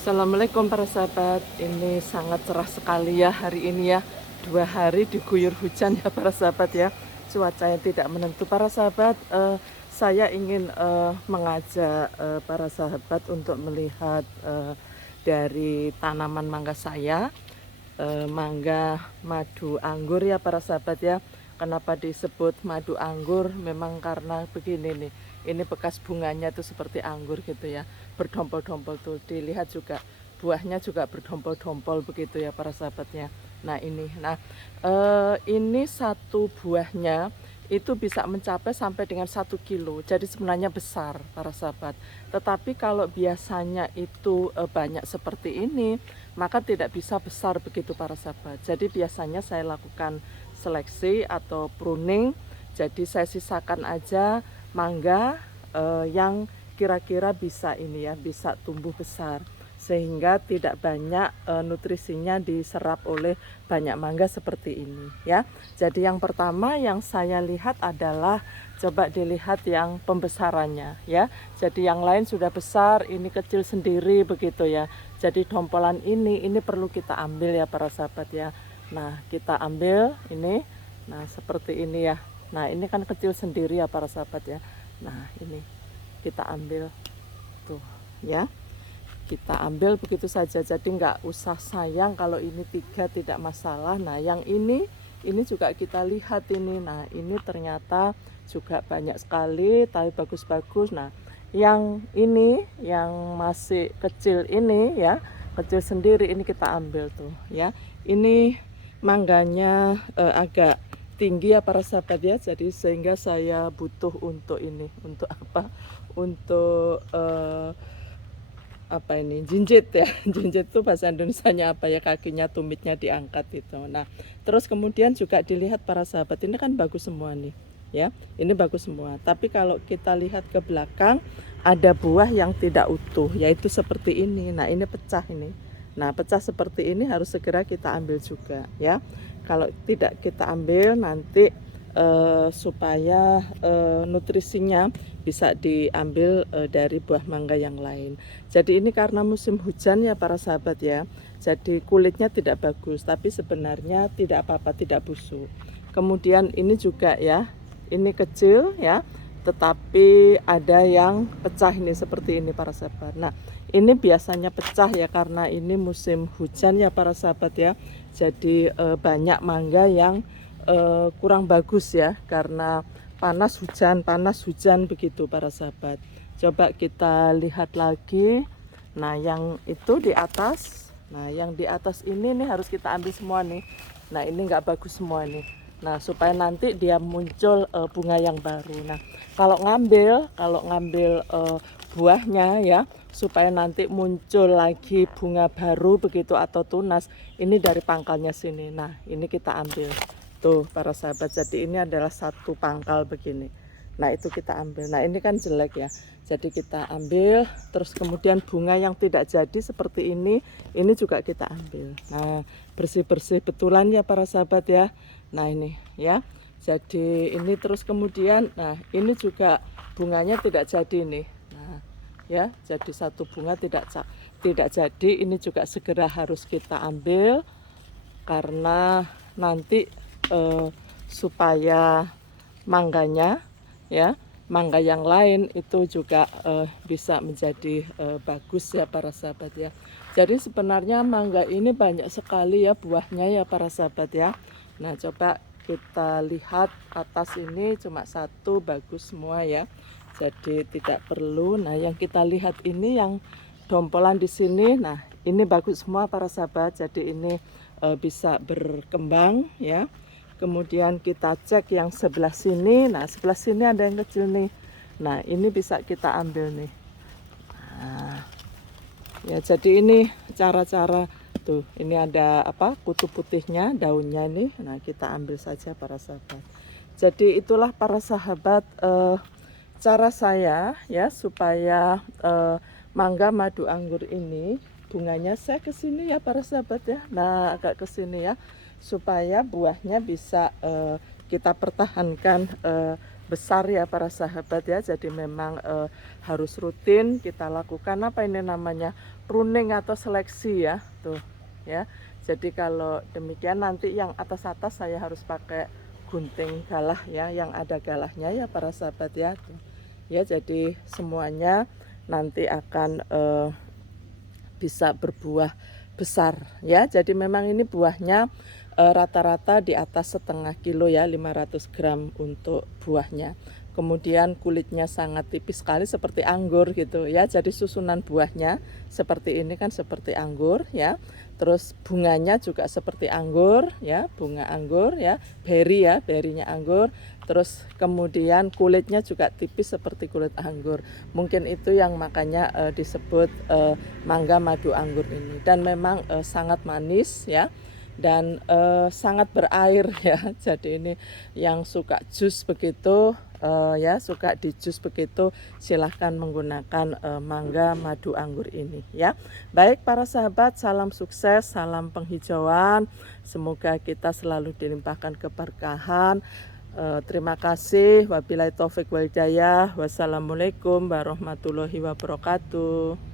Assalamualaikum para sahabat, ini sangat cerah sekali ya hari ini ya. 2 hari diguyur hujan ya para sahabat ya. Cuaca yang tidak menentu para sahabat. Saya ingin mengajak para sahabat untuk melihat dari tanaman mangga saya. Mangga madu anggur ya para sahabat ya. Kenapa disebut madu anggur? Memang karena begini nih, ini bekas bunganya tuh seperti anggur gitu ya, berdompol-dompol tuh, dilihat juga buahnya juga berdompol-dompol begitu ya para sahabatnya. Nah ini satu buahnya itu bisa mencapai sampai dengan 1 kilo, jadi sebenarnya besar para sahabat. Tetapi kalau biasanya itu banyak seperti ini, maka tidak bisa besar begitu para sahabat. Jadi biasanya saya lakukan seleksi atau pruning, jadi saya sisakan aja mangga yang kira-kira bisa ini ya, bisa tumbuh besar, sehingga tidak banyak nutrisinya diserap oleh banyak mangga seperti ini ya. Jadi yang pertama yang saya lihat adalah, coba dilihat yang pembesarannya ya. Jadi yang lain sudah besar, ini kecil sendiri begitu ya. Jadi dompolan ini perlu kita ambil ya para sahabat ya. Nah kita ambil ini, nah seperti ini ya. Nah ini kan kecil sendiri ya para sahabat ya. Nah ini kita ambil tuh ya, kita ambil begitu saja, jadi nggak usah sayang kalau ini 3 tidak masalah. Nah yang ini juga kita lihat ini, nah ini ternyata juga banyak sekali tapi bagus-bagus. Nah yang ini yang masih kecil ini ya, kecil sendiri, ini kita ambil tuh ya. Ini mangganya agak tinggi ya para sahabat ya, jadi sehingga saya butuh untuk ini, untuk apa, untuk apa ini, jinjit ya. Jinjit itu bahasa Indonesianya apa ya, kakinya tumitnya diangkat itu. Nah terus kemudian juga dilihat para sahabat, ini kan bagus semua nih ya, ini bagus semua. Tapi kalau kita lihat ke belakang, ada buah yang tidak utuh, yaitu seperti ini. Nah ini pecah ini. Nah pecah seperti ini harus segera kita ambil juga ya. Kalau tidak kita ambil nanti supaya nutrisinya bisa diambil dari buah mangga yang lain. Jadi ini karena musim hujan ya para sahabat ya, jadi kulitnya tidak bagus, tapi sebenarnya tidak apa-apa, tidak busuk. Kemudian ini juga ya, ini kecil ya, tetapi ada yang pecah ini seperti ini para sahabat. Nah ini biasanya pecah ya karena ini musim hujan ya para sahabat ya. Jadi banyak mangga yang kurang bagus ya, karena panas hujan begitu para sahabat. Coba kita lihat lagi. Nah yang itu di atas, nah yang di atas ini nih harus kita ambil semua nih. Nah ini nggak bagus semua nih. Nah supaya nanti dia muncul bunga yang baru. Nah kalau ngambil buahnya ya, supaya nanti muncul lagi bunga baru begitu atau tunas, ini dari pangkalnya sini. Nah ini kita ambil tuh para sahabat, jadi ini adalah satu pangkal begini. Nah itu kita ambil. Nah ini kan jelek ya, jadi kita ambil. Terus kemudian bunga yang tidak jadi seperti ini juga kita ambil. Nah bersih-bersih betulan ya para sahabat ya. Nah ini ya, jadi ini terus kemudian, nah ini juga bunganya tidak jadi nih. Nah ya, jadi satu bunga tidak jadi, ini juga segera harus kita ambil, karena nanti supaya mangganya ya, mangga yang lain itu juga bisa menjadi bagus ya para sahabat ya. Jadi sebenarnya mangga ini banyak sekali ya buahnya ya para sahabat ya. Nah coba kita lihat atas ini cuma satu, bagus semua ya, jadi tidak perlu. Nah yang kita lihat ini yang dompolan di sini, nah ini bagus semua para sahabat, jadi ini bisa berkembang ya. Kemudian kita cek yang sebelah sini, nah sebelah sini ada yang kecil nih. Nah ini bisa kita ambil nih. Nah, ya jadi ini cara-cara tuh, ini ada apa, kutu putihnya, daunnya nih. Nah kita ambil saja para sahabat. Jadi itulah para sahabat cara saya ya, supaya mangga madu anggur ini bunganya saya kesini ya para sahabat ya. Nah agak kesini ya, supaya buahnya bisa kita pertahankan besar ya para sahabat ya. Jadi memang harus rutin kita lakukan apa ini namanya pruning atau seleksi ya tuh ya. Jadi kalau demikian nanti yang atas-atas saya harus pakai gunting galah ya, yang ada galahnya ya para sahabat ya tuh. Ya jadi semuanya nanti akan bisa berbuah besar ya. Jadi memang ini buahnya rata-rata di atas setengah kilo ya, 500 gram untuk buahnya. Kemudian kulitnya sangat tipis sekali seperti anggur gitu ya. Jadi susunan buahnya seperti ini kan seperti anggur ya. Terus bunganya juga seperti anggur ya, bunga anggur ya, berry ya, berrynya anggur. Terus kemudian kulitnya juga tipis seperti kulit anggur. Mungkin itu yang makanya disebut mangga madu anggur ini. Dan memang sangat manis ya. Dan sangat berair ya. Jadi ini yang suka jus begitu ya, suka di jus begitu, silahkan menggunakan mangga madu anggur ini ya. Baik para sahabat, salam sukses, salam penghijauan, semoga kita selalu dilimpahkan keberkahan. Terima kasih, wabillahi taufik wal hidayah, wassalamualaikum warahmatullahi wabarakatuh.